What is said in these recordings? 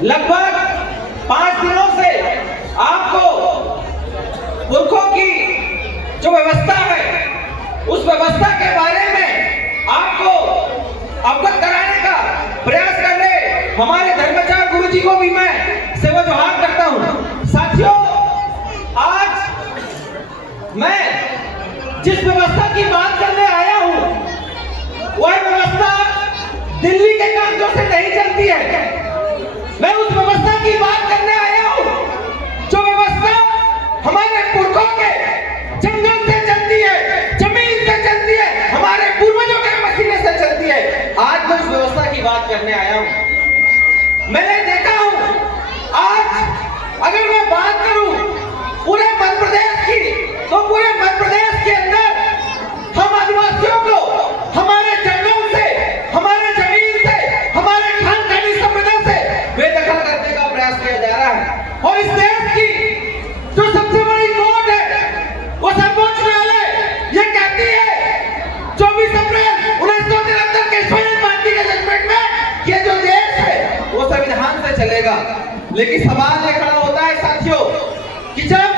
लगभग 5 दिनों से आपको पुरखों की जो व्यवस्था है उस व्यवस्था के बारे में आपको अवगत कराने का प्रयास कर रहे हमारे धर्माचार्य गुरु जी को भी मैं सेवा जोहार करता हूं। साथियों, आज मैं जिस व्यवस्था की बात करने आया हूं वह व्यवस्था दिल्ली के कागजों से नहीं चलती है। मैं उस व्यवस्था की बात करने आया हूं जो व्यवस्था हमारे पुरखों के जंगल से चलती है, जमीन से चलती है, हमारे पूर्वजों के पसीने से चलती है। आज मैं उस व्यवस्था की बात करने आया हूं। मैंने देखा हूं, आज अगर मैं बात करूं पूरे मध्य प्रदेश की, तो पूरे मध्य प्रदेश के अंदर हम आदिवासियों को हमारे जंगल से, हमारे जमीन से, हमारे खान खानी संपदा से बेदखल करने का प्रयास किया जा रहा है। और इस देश की जो सबसे बड़ी कोर्ट है वो सर्वोच्च न्यायालय ये कहती है 24 अप्रैल 1973 के सोनिया गांधी के जजमेंट में कि जो देश है वो संविधान से चलेगा। लेकिन सवाल ये खड़ा होता है साथियों कि जब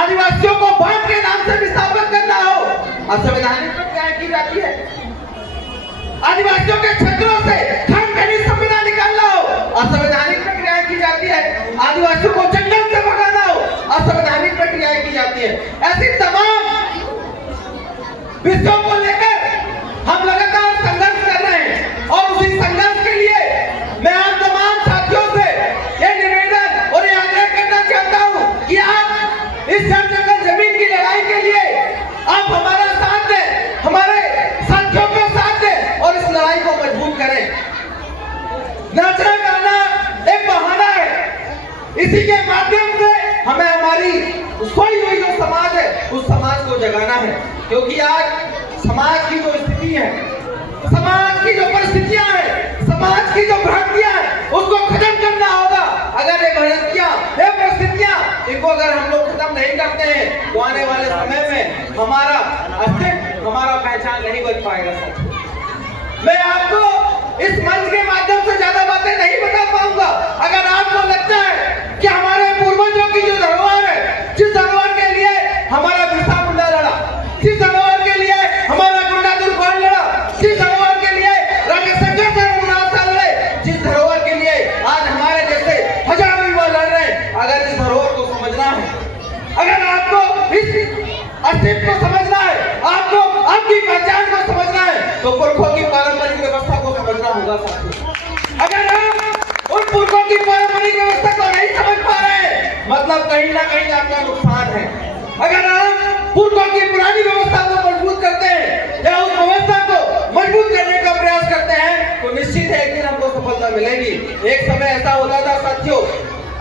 आदिवासियों को बांट के नाम से विस्थापित करना हो, असंवैधानिक प्रक्रिया की जाती है। आदिवासियों के क्षेत्रों से खान खानी संपदा निकालना हो, असंवैधानिक प्रक्रियाएं की जाती है। आदिवासियों को जंगल से भगाना हो, असंवैधानिक प्रक्रियाएं की जाती है। ऐसी तमाम विषयों को लेकर हम लगातार संघर्ष कर रहे हैं और उसी संघर्ष के लिए मैं आप तमाम साथियों से ये निवेदन और ये आग्रह करना चाहता हूं कि आप इस जंगल जमीन की लड़ाई के लिए आप हमारा साथ दें, हमारे साथियों का साथ दें और इस लड़ाई को मजबूत करें। नाचना गाना एक बहाना है, इसी के माध्यम से हमें हमारी सोई हुई जो समाज है उस समाज को जगाना है। क्योंकि आज समाज की जो स्थिति है, समाज की जो परिस्थितियां हैं, समाज की जो भ्रांतियां हैं उसको खत्म करना होगा। अगर ये भ्रांतियां, ये परिस्थितियां, इनको अगर हम लोग खत्म नहीं करते हैं तो आने वाले समय में हमारा अस्तित्व, हमारा पहचान नहीं बच पाएगा। मैं आपको इस मंच के माध्यम से ज्यादा बातें नहीं बता पाऊंगा। अगर आपको लगता है कि हमारे पूर्वजों की जो धरोहर है, जिस धरोहर के लिए हमारा बिरसा मुंडा लड़ा, जिस धरोहर के लिए हमारा गुंडादुर गौड़ लड़ा, जिस धरोहर के लिए राजा शंकर रघुनाथ लड़े, जिस धरोहर के लिए आज हमारे जैसे हजारों युवा लड़ रहे हैं, अगर इस धरोहर को समझना है, अगर आपको इस अस्तित्व को समझना है, आपको आपकी पहचान को समझना है, तो पुरखों की पारंपरिक व्यवस्था को समझना होगा साथियों। अगर आप उन पुरखों की पारंपरिक व्यवस्था को नहीं समझ पा रहे हैं, मतलब कहीं ना कहीं आपका नुकसान है। अगर आप पुरखों की पुरानी व्यवस्था को मजबूत करते हैं या उस व्यवस्था को मजबूत करने का प्रयास करते हैं तो निश्चित है एक दिन हमको सफलता मिलेगी। एक समय ऐसा होता था साथियों,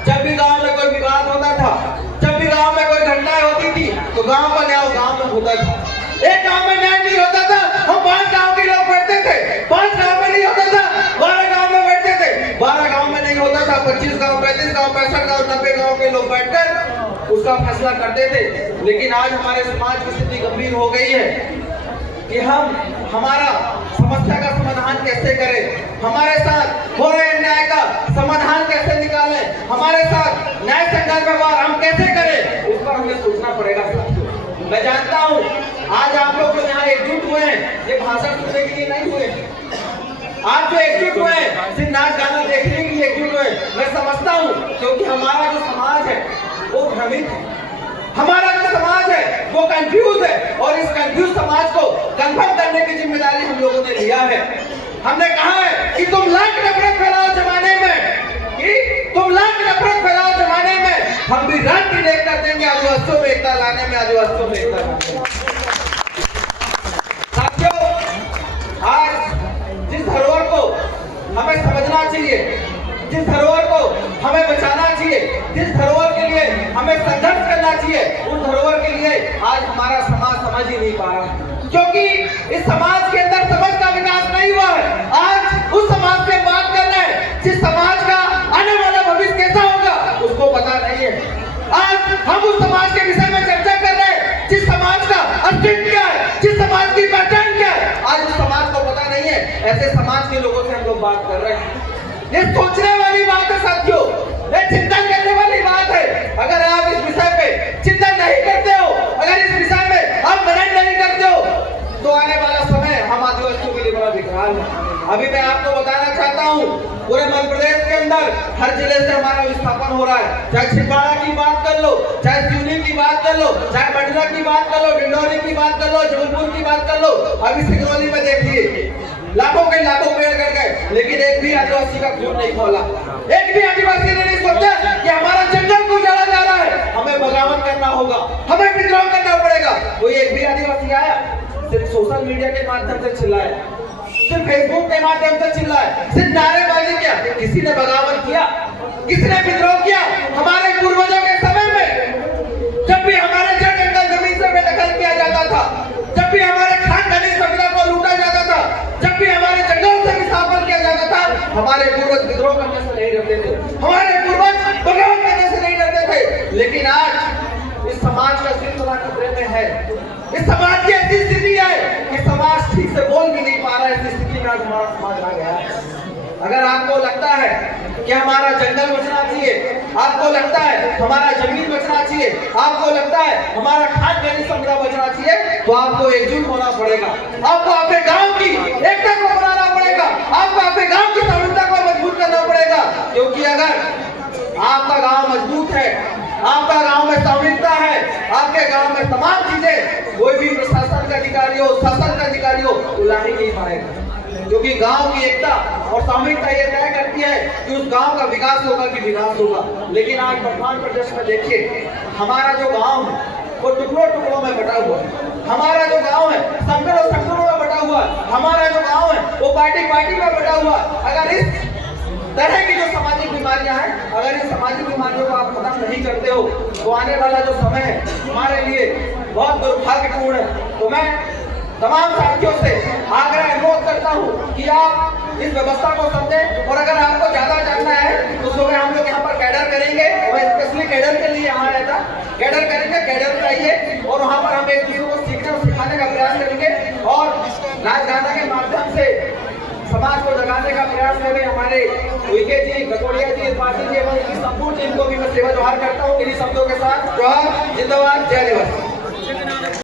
जब भी गांव में कोई विवाद होता था, जब भी गांव में कोई घटनाएं होती थी तो गांव का न्याय गांव में होता था। एक गांव में न्याय नहीं होता था, हम 5 गांव के लोग बैठते थे, 5 गांव में नहीं होता था, 12 गांव में बैठते थे, 12 गांव में नहीं होता था, 25 गांव, 35 गांव, 65 गांव, 90 गांव के लोग बैठकर उसका फैसला करते थे। लेकिन आज हमारे समाज की स्थिति गंभीर हो गई है कि हम हमारा समस्या का समाधान कैसे करें, हमारे साथ हो रहे अन्याय का समाधान कैसे निकालें, हमारे साथ न्याय संगत व्यवहार हम कैसे करें, उस पर हमें सोचना पड़ेगा साथियों। मैं जानता हूं आज आप लोग जो यहाँ एकजुट हुए हैं ये भाषण सुनने के लिए नहीं हुए, आज जो एकजुट हुए हैं सिर्फ नाच गाना देखने के लिए एकजुट हुए। मैं समझता हूँ क्योंकि हमारा जो समाज है वो भ्रमित है, हमारा जो समाज है वो कंफ्यूज है और इस कंफ्यूज समाज को कंफर्म करने की जिम्मेदारी हम लोगों ने लिया है। हमने कहा है कि तुम लाख नफरत फैलाओ जमाने में, कि तुम लाख नफरत फैलाओ जमाने में, हम भी रात दिन एक कर देंगे आदिवासियों में एकता लाने में, आदिवासियों में एकता लाने में। साथियों, आज जिस धरोहर को हमें समझना चाहिए, जिस धरोहर को हमें बचाना चाहिए, जिस धरोहर के लिए हमें संघर्ष करना चाहिए, उस धरोहर के लिए आज हमारा समाज समझ ही नहीं पा रहा है। क्योंकि इस समाज के अंदर समझ का विकास नहीं हुआ है। आज उस समाज से बात कर रहे हैं जिस समाज का आने वाला भविष्य कैसा होगा उसको पता नहीं है। आज हम उस समाज के विषय में चर्चा कर रहे हैं जिस समाज का अस्तित्व क्या है, जिस समाज की पहचान क्या है, आज उस समाज को पता नहीं है। ऐसे समाज के लोगों से हम लोग बात कर रहे हैं। ये सोचने वाली बात है साथियों, ये चिंतन करने वाली बात है। अगर आप इस विषय पे चिंतन नहीं करते हो, अगर इस विषय में आप मनन नहीं करते हो, तो आने वाला समय हम आदिवासियों के लिए बड़ा विकराल है। अभी मैं आपको बताना चाहता हूँ, पूरे मध्य प्रदेश के अंदर हर जिले से हमारा विस्थापन हो रहा है। चाहे छिंदवाड़ा की बात कर लो, चाहे सिवनी की बात कर लो, चाहे मंडला की बात कर लो, डिंडौरी की बात कर लो, जबलपुर की बात कर लो, अभी सिंगरौली में देखिए लाखों के लाखों पेड़ कट गए, लेकिन एक भी आदिवासी का खून नहीं खोला। एक भी आदिवासी ने नहीं सोचा कि हमारा जंगल को जला जा रहा है, हमें बगावत करना होगा, हमें विद्रोह करना पड़ेगा। कोई एक भी आदिवासी आया? सिर्फ सोशल मीडिया के माध्यम से चिल्लाया, सिर्फ फेसबुक के माध्यम से चिल्लाया, सिर्फ नारेबाजी किया। किसी ने बगावत किया? किसी ने विद्रोह किया? हमारे पूर्वजों के समय में जब भी हमारे जंगल जमीन से बेदखल किया जाता था, जब भी हमारे खान खनिज संपदा को लूटा जाता था, जब भी हमारे जंगलों से विस्थापन किया जाता था, हमारे पूर्वज विद्रोह करने से नहीं डरते थे, हमारे पूर्वज बगावत करने से नहीं डरते थे। लेकिन आज इस समाज का सिलसिला खतरे में है। इस समाज की ऐसी स्थिति है कि समाज ठीक से बोल भी नहीं पा रहा है। इस स्थिति में आज हमारा समाज आ गया है। अगर आपको लगता है कि हमारा जंगल बचना चाहिए, आपको लगता है हमारा जमीन बचना चाहिए, आपको लगता है हमारा खान खनिज संपदा बचना चाहिए, तो आपको एकजुट होना पड़ेगा। आपको अपने गांव की एकता को बनाना पड़ेगा, आपको अपने गांव की संविधा को मजबूत करना पड़ेगा। क्योंकि अगर आपका गांव मजबूत है, आपका गांव में संविधा है, आपके गांव में तमाम चीजें, कोई भी प्रशासन का अधिकारी हो, शासन का अधिकारी हो, उला ही नहीं पाएगा। क्योंकि गांव की एकता और सामूहिकता ये तय करती है कि उस गांव का विकास होगा कि विनाश होगा। लेकिन आज वर्तमान प्रदेश में देखिए, हमारा जो गांव है वो टुकड़ों टुकड़ों में बटा हुआ है। हमारा जो गांव है संकटों संकटों में बटा हुआ है। हमारा जो गांव है वो पार्टी पार्टी में बटा हुआ। अगर इस तरह की जो सामाजिक बीमारियां हैं, अगर इन सामाजिक बीमारियों को आप खत्म नहीं करते हो, तो आने वाला जो समय है हमारे लिए बहुत दुर्भाग्यपूर्ण है। तो मैं तमाम साथियों से आग्रह अनुरोध करता हूँ कि आप इस व्यवस्था को समझें। और अगर आपको ज्यादा जानना है तो सुबह हम लोग यहाँ पर कैडर करेंगे, और स्पेशली कैडर के लिए यहाँ रहता कैडर करेंगे। कैडर पे आइए और वहाँ पर हम एक दूसरे को सीखने और सिखाने का प्रयास करेंगे और नाच गाना के माध्यम से समाज को जगाने का प्रयास करें। हमारे उइके जी, गटोड़िया जी, पाटिल जी एवं इनकी संपूर्ण टीम को भी मैं सेवा जोहार करता हूँ। इन्हीं शब्दों के साथ जोहार, जिंदाबाद, जय दिवस।